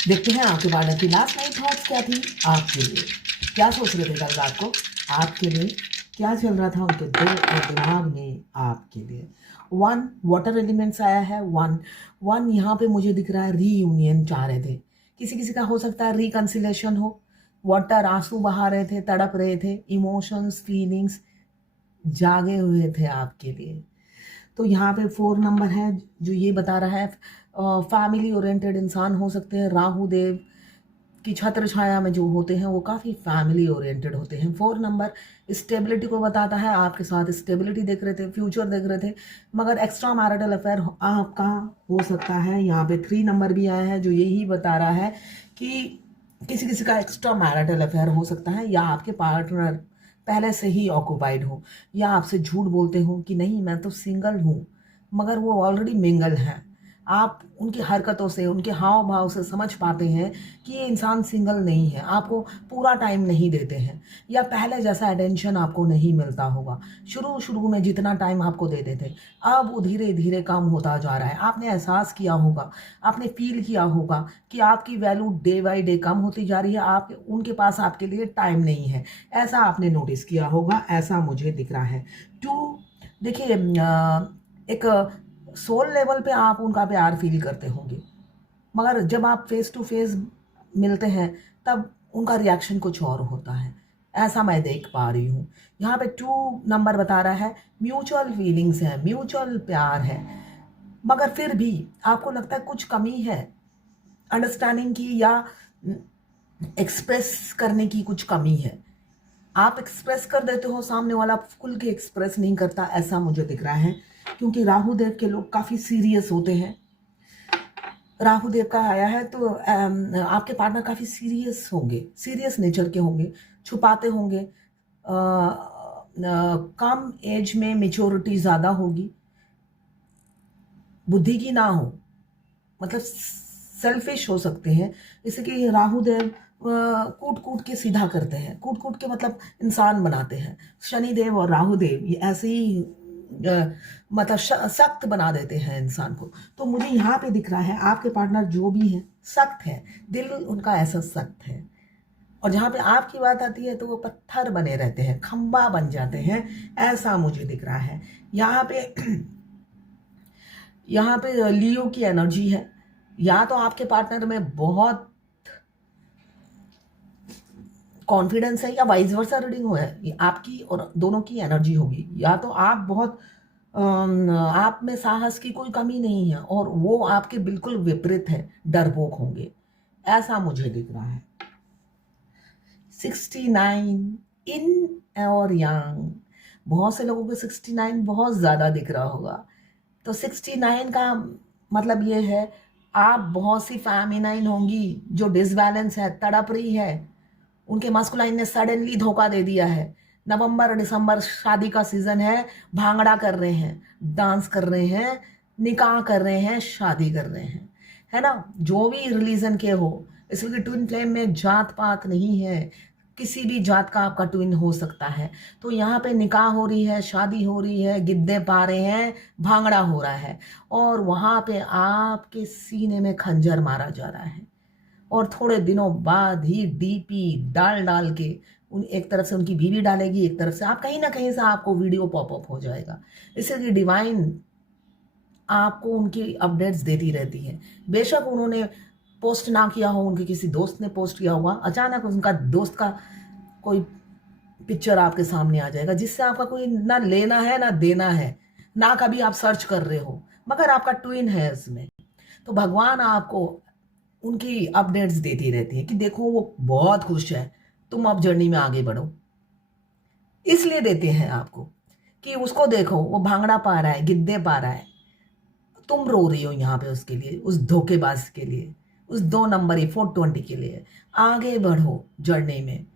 देखते हैं आपके पार्टनर की लास्ट नाइट थॉट्स क्या थी आपके लिए। क्या सोच रहे थे कल रात को आपके लिए, क्या चल रहा था उनके दिल और दिमाग में आपके लिए। वन वाटर एलिमेंट्स आया है। वन वन यहाँ पे मुझे दिख रहा है रीयूनियन चाह रहे थे, किसी किसी का हो सकता है रिकन्सिलेशन हो। वाटर आंसू बहा रहे थे, तड़प रहे थे, इमोशंस फीलिंग्स जागे हुए थे आपके लिए। तो यहाँ पे 4 नंबर है जो ये बता रहा है फैमिली ओरिएंटेड इंसान हो सकते हैं। राहु देव की छत्र छाया में जो होते हैं वो काफ़ी फैमिली ओरिएंटेड होते हैं। 4 नंबर स्टेबिलिटी को बताता है, आपके साथ स्टेबिलिटी देख रहे थे, फ्यूचर देख रहे थे, मगर एक्स्ट्रा मैरिटल अफेयर आपका हो सकता है। यहाँ पे 3 नंबर भी आया है जो यही बता रहा है कि किसी किसी का एक्स्ट्रा मैरिटल अफेयर हो सकता है, या आपके पार्टनर पहले से ही ऑक्यूपाइड हो, या आपसे झूठ बोलते हो कि नहीं मैं तो सिंगल हूँ, मगर वो ऑलरेडी मिंगल हैं। आप उनकी हरकतों से, उनके हाव भाव से समझ पाते हैं कि ये इंसान सिंगल नहीं है, आपको पूरा टाइम नहीं देते हैं, या पहले जैसा अटेंशन आपको नहीं मिलता होगा। शुरू शुरू में जितना टाइम आपको देते थे अब वो धीरे धीरे कम होता जा रहा है। आपने एहसास किया होगा, आपने फील किया होगा कि आपकी वैल्यू डे बाई डे कम होती जा रही है, आप उनके पास आपके लिए टाइम नहीं है। ऐसा आपने नोटिस किया होगा, ऐसा मुझे दिख रहा है। टू, देखिए एक सोल लेवल पे आप उनका प्यार फील करते होंगे, मगर जब आप फेस टू फेस मिलते हैं तब उनका रिएक्शन कुछ और होता है, ऐसा मैं देख पा रही हूँ। यहाँ पे 2 नंबर बता रहा है म्यूचुअल फीलिंग्स है, म्यूचुअल प्यार है, मगर फिर भी आपको लगता है कुछ कमी है अंडरस्टैंडिंग की, या एक्सप्रेस करने की कुछ कमी है। आप एक्सप्रेस कर देते हो, सामने वाला खुल के एक्सप्रेस नहीं करता, ऐसा मुझे दिख रहा है। क्योंकि राहु देव के लोग काफ़ी सीरियस होते हैं, राहु देव का आया है तो आपके पार्टनर काफ़ी सीरियस होंगे, सीरियस नेचर के होंगे, छुपाते होंगे, कम एज में मेच्योरिटी ज़्यादा होगी, बुद्धि की ना हो, मतलब सेल्फिश हो सकते हैं। जैसे कि राहु देव कूट कूट के सीधा करते हैं, कूट कूट के मतलब इंसान बनाते हैं। शनि देव और राहु देव ये ऐसे ही मतलब सख्त बना देते हैं इंसान को। तो मुझे यहाँ पे दिख रहा है आपके पार्टनर जो भी है सख्त है, दिल उनका ऐसा सख्त है, और जहाँ पे आपकी बात आती है तो वो पत्थर बने रहते हैं, खंबा बन जाते हैं, ऐसा मुझे दिख रहा है। यहाँ पे यहाँ पे लियो की एनर्जी है, या तो आपके पार्टनर में बहुत कॉन्फिडेंस है, या वाइस वर्सा रीडिंग हो है, ये आपकी और दोनों की एनर्जी होगी। या तो आप बहुत आप में साहस की कोई कमी नहीं है और वो आपके बिल्कुल विपरीत है, डरपोक होंगे, ऐसा मुझे दिख रहा है। 69 इन और यंग, बहुत से लोगों को 69 बहुत ज़्यादा दिख रहा होगा। तो 69 का मतलब ये है आप बहुत सी फेमिनाइन होंगी जो डिसबैलेंस है, तड़प रही है, उनके मस्कुलाइन ने सडनली धोखा दे दिया है। नवंबर दिसंबर शादी का सीजन है, भांगड़ा कर रहे हैं, डांस कर रहे हैं, निकाह कर रहे हैं, शादी कर रहे हैं, है ना, जो भी रिलीजन के हो। इसलिए ट्विन फ्लेम में जात पात नहीं है, किसी भी जात का आपका ट्विन हो सकता है। तो यहाँ पे निकाह हो रही है, शादी हो रही है, गिद्दे पा रहे हैं, भांगड़ा हो रहा है, और वहाँ पे आपके सीने में खंजर मारा जा रहा है। और थोड़े दिनों बाद ही डीपी डाल डाल के उन एक तरफ से उनकी बीवी डालेगी, एक तरफ से आप, कहीं ना कहीं से आपको वीडियो पॉपअप हो जाएगा। इसलिए डिवाइन आपको उनकी अपडेट्स देती रहती है। बेशक उन्होंने पोस्ट ना किया हो, उनके किसी दोस्त ने पोस्ट किया होगा, अचानक उनका दोस्त का कोई पिक्चर आपके सामने आ जाएगा जिससे आपका कोई ना लेना है ना देना है, ना कभी आप सर्च कर रहे हो, मगर आपका ट्विन है इसमें। तो भगवान आपको उनकी अपडेट्स देती रहती है कि देखो वो बहुत खुश है, तुम अब जर्नी में आगे बढ़ो। इसलिए देते हैं आपको कि उसको देखो, वो भांगड़ा पा रहा है, गिद्दे पा रहा है, तुम रो रही हो यहाँ पे उसके लिए, उस धोखेबाज के लिए, उस 2 नंबरी 420 के लिए। आगे बढ़ो जर्नी में।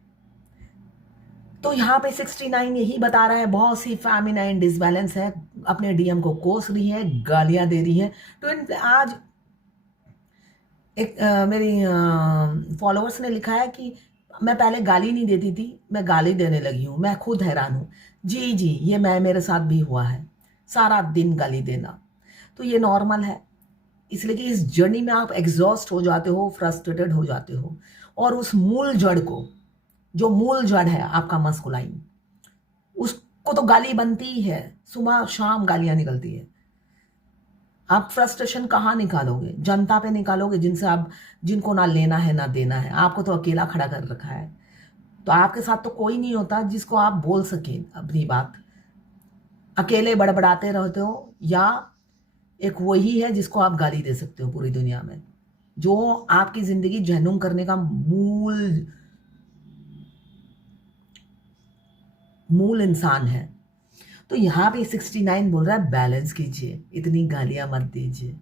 तो यहाँ पे 69 यही बता रहा है बहुत सी फेमिनाइन डिसबैलेंस है, अपने डीएम को कोस रही है, गालियां दे रही है। तो आज एक मेरी फॉलोअर्स ने लिखा है कि मैं पहले गाली नहीं देती थी, मैं गाली देने लगी हूँ, मैं खुद हैरान हूँ। जी जी, ये मेरे साथ भी हुआ है, सारा दिन गाली देना। तो ये नॉर्मल है, इसलिए कि इस जर्नी में आप एग्जॉस्ट हो जाते हो, फ्रस्ट्रेटेड हो जाते हो, और उस मूल जड़ को, जो मूल जड़ है आपका मस्कुलाइन, उसको तो गाली बनती ही है, सुबह शाम गालियां निकलती है। आप फ्रस्ट्रेशन कहाँ निकालोगे? जनता पे निकालोगे, जिनको ना लेना है ना देना है। आपको तो अकेला खड़ा कर रखा है, तो आपके साथ तो कोई नहीं होता जिसको आप बोल सके अपनी बात। अकेले बड़बड़ाते रहते हो, या एक वही है जिसको आप गाली दे सकते हो पूरी दुनिया में, जो आपकी जिंदगी जहनुम करने का मूल इंसान है। तो यहाँ पे 69 बोल रहा है बैलेंस कीजिए, इतनी गालियां मत दीजिए,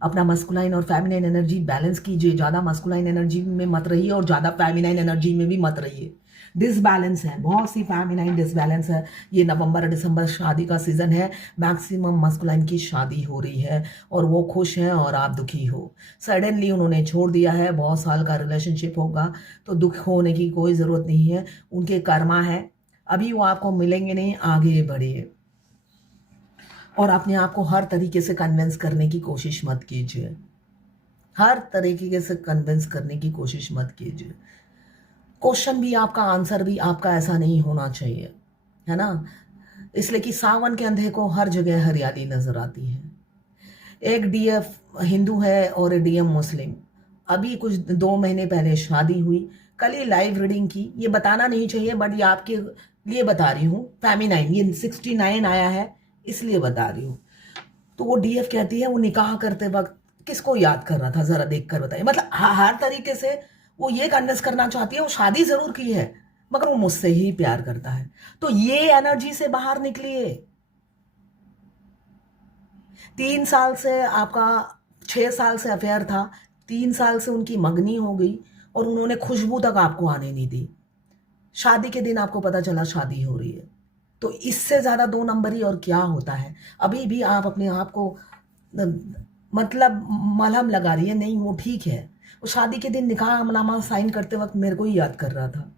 अपना मस्कुलाइन और फेमिनाइन एनर्जी बैलेंस कीजिए। ज़्यादा मस्कुलाइन एनर्जी में मत रहिए और ज़्यादा फेमिनाइन एनर्जी में भी मत रहिए। डिसबैलेंस है, बहुत सी फेमिनाइन डिसबैलेंस है। ये नवंबर दिसंबर शादी का सीज़न है, मैक्सिमम मस्कुलाइन की शादी हो रही है और वो खुश हैं और आप दुखी हो। सडनली उन्होंने छोड़ दिया है, बहुत साल का रिलेशनशिप होगा, तो दुख होने की कोई ज़रूरत नहीं है, उनके कर्मा है, अभी वो आपको मिलेंगे नहीं। आगे बढ़िए और अपने आप को हर तरीके से कन्विंस करने की कोशिश मत कीजिए, हर तरीके से कन्विंस करने की कोशिश मत कीजिए। क्वेश्चन भी आपका, आंसर भी आपका ऐसा नहीं होना चाहिए, है ना? इसलिए कि सावन के अंधे को हर जगह हरियाली नजर आती है। एक डीएफ हिंदू है और एक डीएम मुस्लिम, अभी कुछ 2 महीने पहले शादी हुई, कल ही लाइव रीडिंग की। ये बताना नहीं चाहिए, बट ये आपके लिए बता रही हूँ। फेमिनाइन, ये 69 आया है इसलिए बता रही हूँ। तो वो डीएफ कहती है, वो निकाह करते वक्त किसको याद कर रहा था, जरा देख कर बताइए। मतलब हर तरीके से वो ये कन्विंस करना चाहती है, वो शादी जरूर की है मगर वो मुझसे ही प्यार करता है। तो ये एनर्जी से बाहर निकलिए। 3 साल से आपका, 6 साल से अफेयर था, 3 साल से उनकी मंगनी हो गई और उन्होंने खुशबू तक आपको आने नहीं दी। शादी के दिन आपको पता चला शादी हो रही है। तो इससे ज्यादा 2 नंबरी और क्या होता है? अभी भी आप अपने आप को मतलब मलहम लगा रही है, नहीं वो ठीक है। वो शादी के दिन निकाहनामा साइन करते वक्त मेरे को ही याद कर रहा था।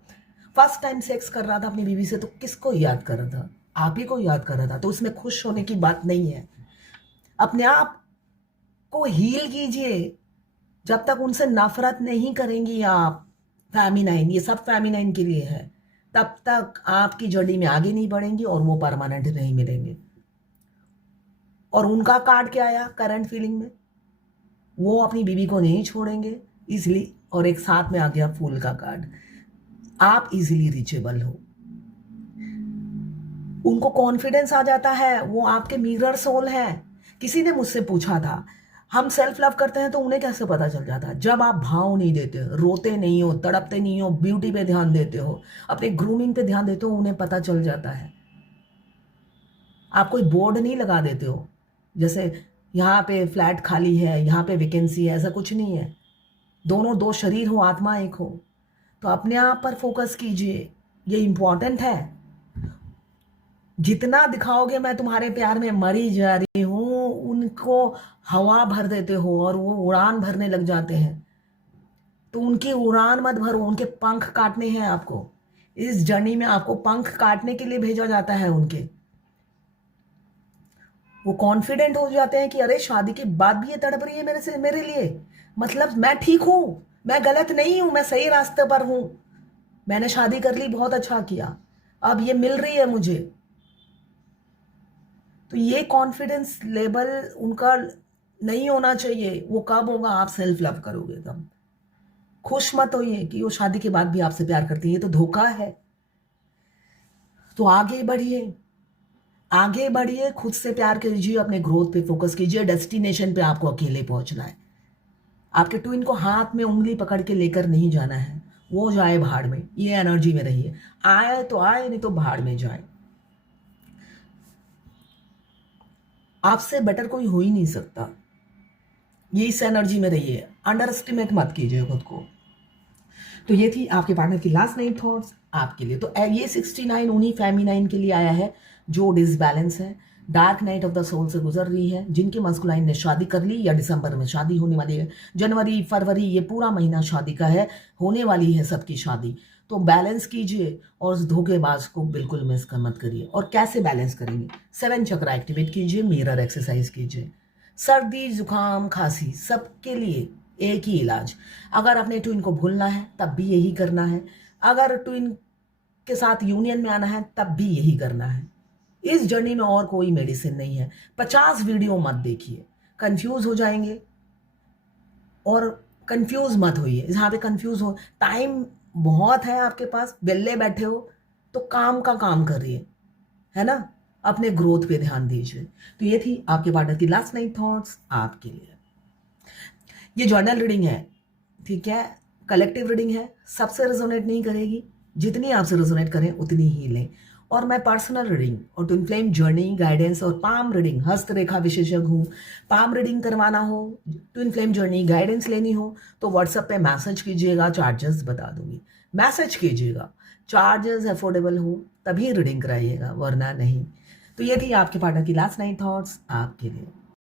फर्स्ट टाइम सेक्स कर रहा था अपनी बीवी से, तो किसको याद कर रहा था? आप ही को याद कर रहा था। तो उसमें खुश होने की बात नहीं है। अपने आप को हील कीजिए। जब तक उनसे नफरत नहीं करेंगी आप, फेमिनाइन, ये सब फेमिनाइन के लिए है, तब तक आपकी जर्नी में आगे नहीं बढ़ेंगी और वो परमानेंट नहीं मिलेंगे। और उनका कार्ड क्या आया करंट फीलिंग में? वो अपनी बीवी को नहीं छोड़ेंगे इजिली, और एक साथ में आ गया फूल का कार्ड। आप इजिली रीचेबल हो, उनको कॉन्फिडेंस आ जाता है, वो आपके मिरर सोल है। किसी ने मुझसे पूछा था, हम सेल्फ लव करते हैं तो उन्हें कैसे पता चल जाता है? जब आप भाव नहीं देते, रोते नहीं हो, तड़पते नहीं हो, ब्यूटी पे ध्यान देते हो, अपने ग्रूमिंग पे ध्यान देते हो, उन्हें पता चल जाता है। आप कोई बोर्ड नहीं लगा देते हो, जैसे यहाँ पे फ्लैट खाली है, यहाँ पे वैकेंसी है, ऐसा कुछ नहीं है। दोनों, दो शरीर हो, आत्मा एक हो। तो अपने आप पर फोकस कीजिए, ये इंपॉर्टेंट है। जितना दिखाओगे मैं तुम्हारे प्यार में मरी जा रही हूं, उनको हवा भर देते हो और वो उड़ान भरने लग जाते हैं। तो उनकी उड़ान मत भरो, उनके पंख काटने हैं आपको। इस जर्नी में आपको पंख काटने के लिए भेजा जाता है उनके। वो कॉन्फिडेंट हो जाते हैं कि अरे शादी के बाद भी ये तड़प रही है मेरे लिए, मतलब मैं ठीक हूं, मैं गलत नहीं हूं, मैं सही रास्ते पर हूं, मैंने शादी कर ली, बहुत अच्छा किया, अब ये मिल रही है मुझे। तो ये कॉन्फिडेंस लेवल उनका नहीं होना चाहिए। वो कब होगा? आप सेल्फ लव करोगे तब। खुश मत होइए कि वो शादी के बाद भी आपसे प्यार करती है, ये तो धोखा है। तो आगे बढ़िए, आगे बढ़िए, खुद से प्यार कीजिए, अपने ग्रोथ पे फोकस कीजिए। डेस्टिनेशन पे आपको अकेले पहुंचना है। आपके ट्विन को हाथ में उंगली पकड़ के लेकर नहीं जाना है, वो जाए भाड़ में। ये एनर्जी में रहिए, आए तो आए, नहीं तो भाड़ में जाए। आपसे बेटर कोई हो ही नहीं सकता, ये इस एनर्जी में रहिए। अंडर एस्टिमेट मत कीजिए खुद को। तो ये थी आपके पार्टनर की लास्ट 9 थॉट्स आपके लिए। तो ये 69 उन्हीं फेमिनाइन के लिए आया है जो डिसबैलेंस है, dark night of the soul से गुजर रही है, जिनके मस्कुलाइन ने शादी कर ली या दिसंबर में शादी होने वाली है। जनवरी फरवरी ये पूरा महीना शादी का है, होने वाली है सबकी शादी। तो बैलेंस कीजिए और उस धोखेबाज को बिल्कुल मिस कर मत करिए। और कैसे बैलेंस करेंगे? 7 चक्र एक्टिवेट कीजिए, मिरर एक्सरसाइज कीजिए, सर्दी जुकाम खांसी सबके लिए एक ही इलाज। अगर अपने ट्विन को भूलना है तब भी यही करना है, अगर ट्विन के साथ यूनियन में आना है तब भी यही करना है। इस जर्नी में और कोई मेडिसिन नहीं है। 50 वीडियो मत देखिए, कंफ्यूज हो जाएंगे। और कंफ्यूज मत होइए, जहाँ पे कंफ्यूज हो, टाइम बहुत है आपके पास, बेल्ले बैठे हो तो काम का काम करिए, है ना, अपने ग्रोथ पे ध्यान दीजिए। तो ये थी आपके पार्टनर की लास्ट नाइट थॉट्स आपके लिए। ये जर्नल रीडिंग है, ठीक है, कलेक्टिव रीडिंग है, सबसे रेजोनेट नहीं करेगी, जितनी आपसे रेजोनेट करें उतनी ही लें। और मैं पर्सनल रीडिंग और ट्विन फ्लेम जर्नी गाइडेंस और पाम रीडिंग, हस्तरेखा विशेषज्ञ हूँ। पाम रीडिंग करवाना हो, ट्विन फ्लेम जर्नी गाइडेंस लेनी हो तो व्हाट्सएप पे मैसेज कीजिएगा, चार्जेस बता दूंगी। मैसेज कीजिएगा, चार्जेस अफोर्डेबल हो तभी रीडिंग कराइएगा, वरना नहीं। तो ये थी आपके पार्टनर की लास्ट नाइट थॉट्स आपके लिए।